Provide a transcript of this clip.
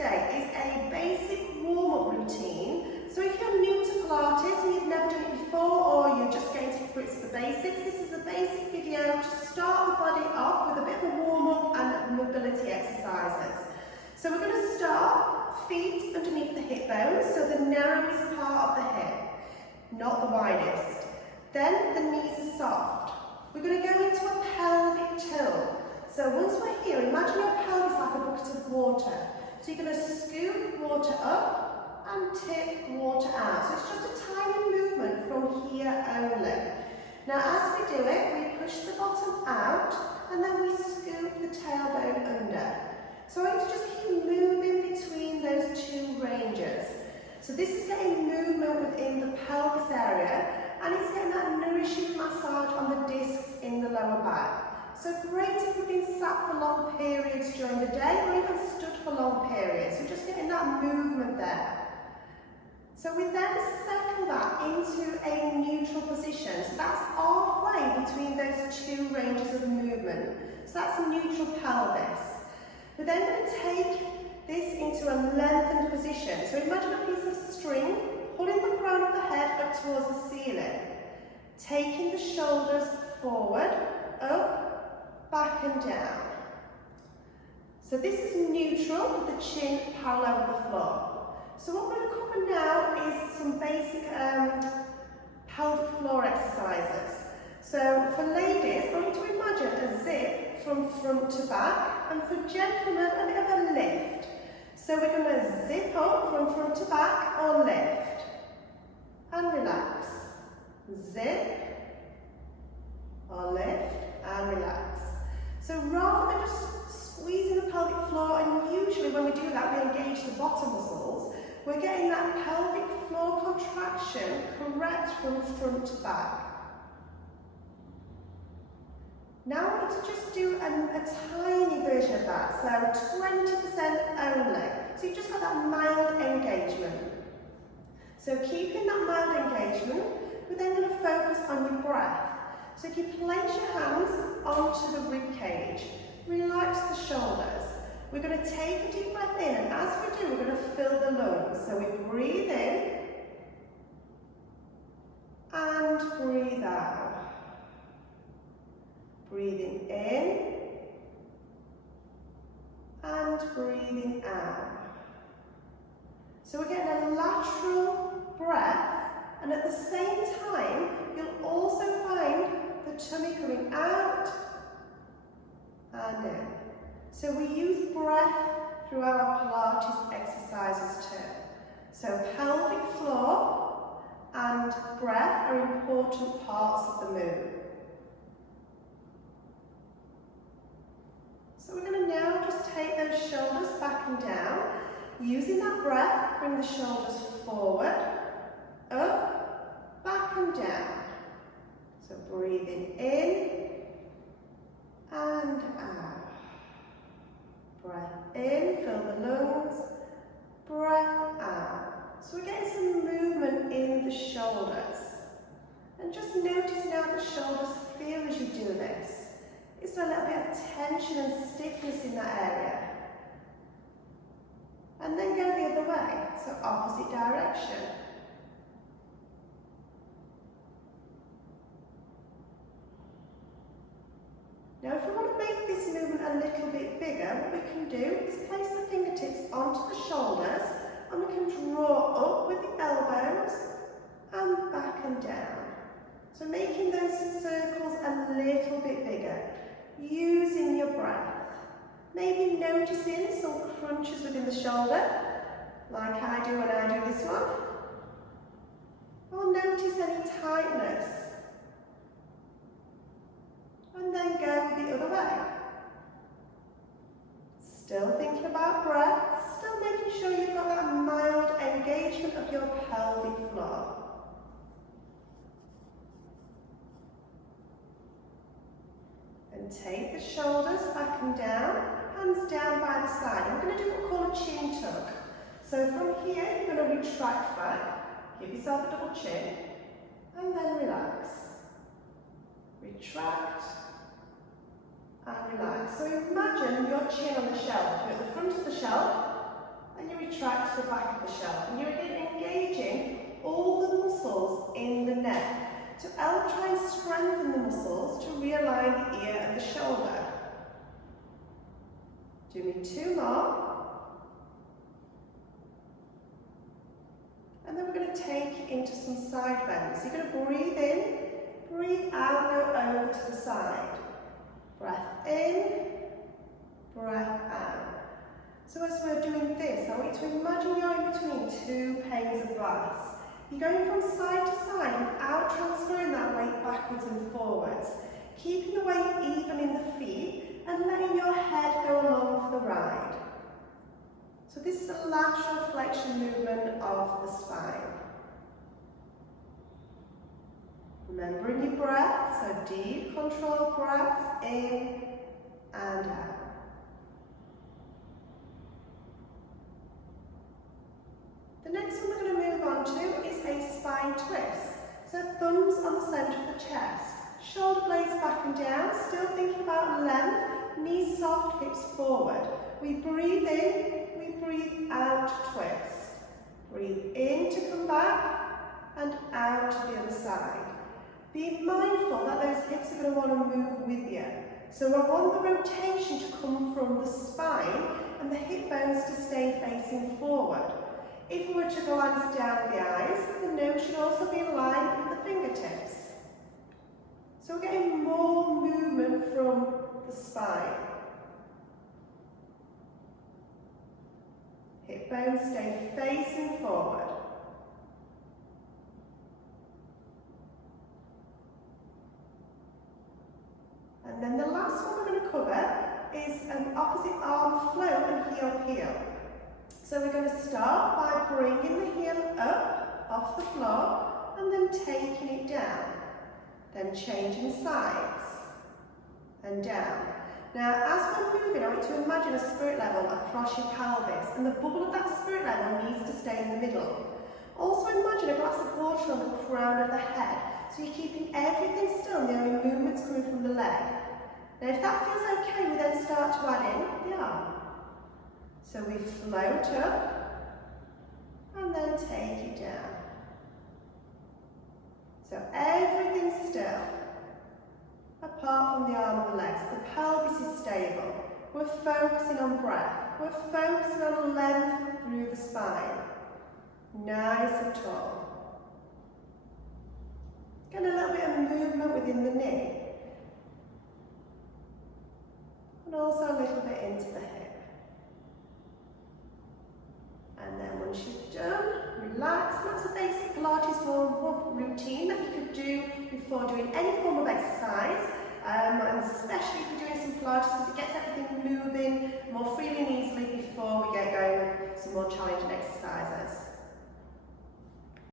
today is a basic warm-up routine. So if you're new to Pilates and you've never done it before, or you're just getting to grips with the basics, this is a basic video to start the body off with a bit of a warm-up and mobility exercises. So we're going to start feet underneath the hip bones, so the narrowest part of the hip, not the widest. Then the knees are soft. We're going to go into a pelvic tilt. So once we're here, imagine your pelvis like a bucket of water. So you're going to scoop water up and tip water out. So it's just a tiny movement from here only. Now as we do it, we push the bottom out and then we scoop the tailbone under. So I want to just keep moving between those two ranges. So this is getting movement within the pelvis area and it's getting that nourishing massage on the discs in the lower back. So great if you've been sat for long periods during the day or even stood for long periods. So just getting that movement there. So we then settle that into a neutral position. So that's halfway between those two ranges of movement. So that's a neutral pelvis. We're then going to take this into a lengthened position. So imagine a piece of string pulling the crown of the head up towards the ceiling. Taking the shoulders forward, up, back and down. So this is neutral with the chin parallel with the floor. So what we're going to cover now is some basic pelvic floor exercises. So for ladies, I want you to imagine a zip from front to back, and for gentlemen, a bit of a lift. So we're going to zip up from front to back or lift and relax. Zip or lift and relax. So rather than just squeezing the pelvic floor, and usually when we do that we engage the bottom muscles, we're getting that pelvic floor contraction correct from front to back. Now I want you to just do a tiny version of that, so 20% only. So you've just got that mild engagement. So keeping that mild engagement, we're then going to focus on your breath. So if you place your hands onto the rib cage, relax the shoulders. We're going to take a deep breath in, and as we do, we're going to fill the lungs. So we breathe in and breathe out. Breathing in and breathing out. So we're getting a lateral breath, and at the same time, you'll also find the tummy coming out and in. So we use breath through our Pilates exercises too. So pelvic floor and breath are important parts of the move. So we're going to now just take those shoulders back and down. Using that breath, bring the shoulders forward, up, back and down. So breathing in and out. Breath in, fill the lungs, breath out. So we're getting some movement in the shoulders. And just notice now the shoulders feel as you do this. Is there a little bit of tension and stiffness in that area? And then go the other way, so opposite direction. Now if we want to make this movement a little bit bigger, what we can do is place the fingertips onto the shoulders, and we can draw up with the elbows and back and down. So making those circles a little bit bigger, using your breath. Maybe noticing some crunches within the shoulder, like I do when I do this one. Or notice any tightness. And then go the other way. Still thinking about breath, still making sure you've got that mild engagement of your pelvic floor. And take the shoulders back and down, hands down by the side. And we're going to do what we call a chin tuck. So from here, you're going to retract back, give yourself a double chin, and then relax. Retract and relax. So imagine your chin on the shelf. You're at the front of the shelf, retract to the back of the shelf. And you're again engaging all the muscles in the neck to help try and strengthen the muscles to realign the ear and the shoulder. Do me 2 more. And then we're going to take it into some side bends. You're going to breathe in, breathe out, go over to the side. Breath in, breath out. So as we're doing this, I want you to imagine you're in between 2 panes of glass. You're going from side to side without transferring that weight backwards and forwards. Keeping the weight even in the feet and letting your head go along for the ride. So this is a lateral flexion movement of the spine. Remembering your breath, so deep controlled breaths in and out. The next one we're going to move on to is a spine twist. So thumbs on the centre of the chest, shoulder blades back and down, still thinking about length, knees soft, hips forward. We breathe in, we breathe out, twist. Breathe in to come back and out to the other side. Be mindful that those hips are going to want to move with you. So I want the rotation to come from the spine and the hip bones to stay facing forward. If we were to glance down the eyes, the nose should also be in line with the fingertips. So we're getting more movement from the spine. Hip bones stay facing forward. And then the last one we're going to cover is an opposite arm float and heel peel. So we're going to start by bringing the heel up off the floor and then taking it down. Then changing sides and down. Now, as we're moving, I want you to imagine a spirit level across your pelvis, and the bubble of that spirit level needs to stay in the middle. Also imagine a glass of water on the crown of the head, so you're keeping everything still and the only movements coming from the leg. Now, if that feels okay, we then start to add in the arm. So we float up and then take it down. So everything's still, apart from the arm and the legs. The pelvis is stable. We're focusing on breath. We're focusing on length through the spine. Nice and tall. Get a little bit of movement within the knee. And also a little bit into the hip. And then once you're done, relax. That's a basic Pilates warm-up routine that you could do before doing any form of exercise. And especially if you're doing some Pilates, because it gets everything moving more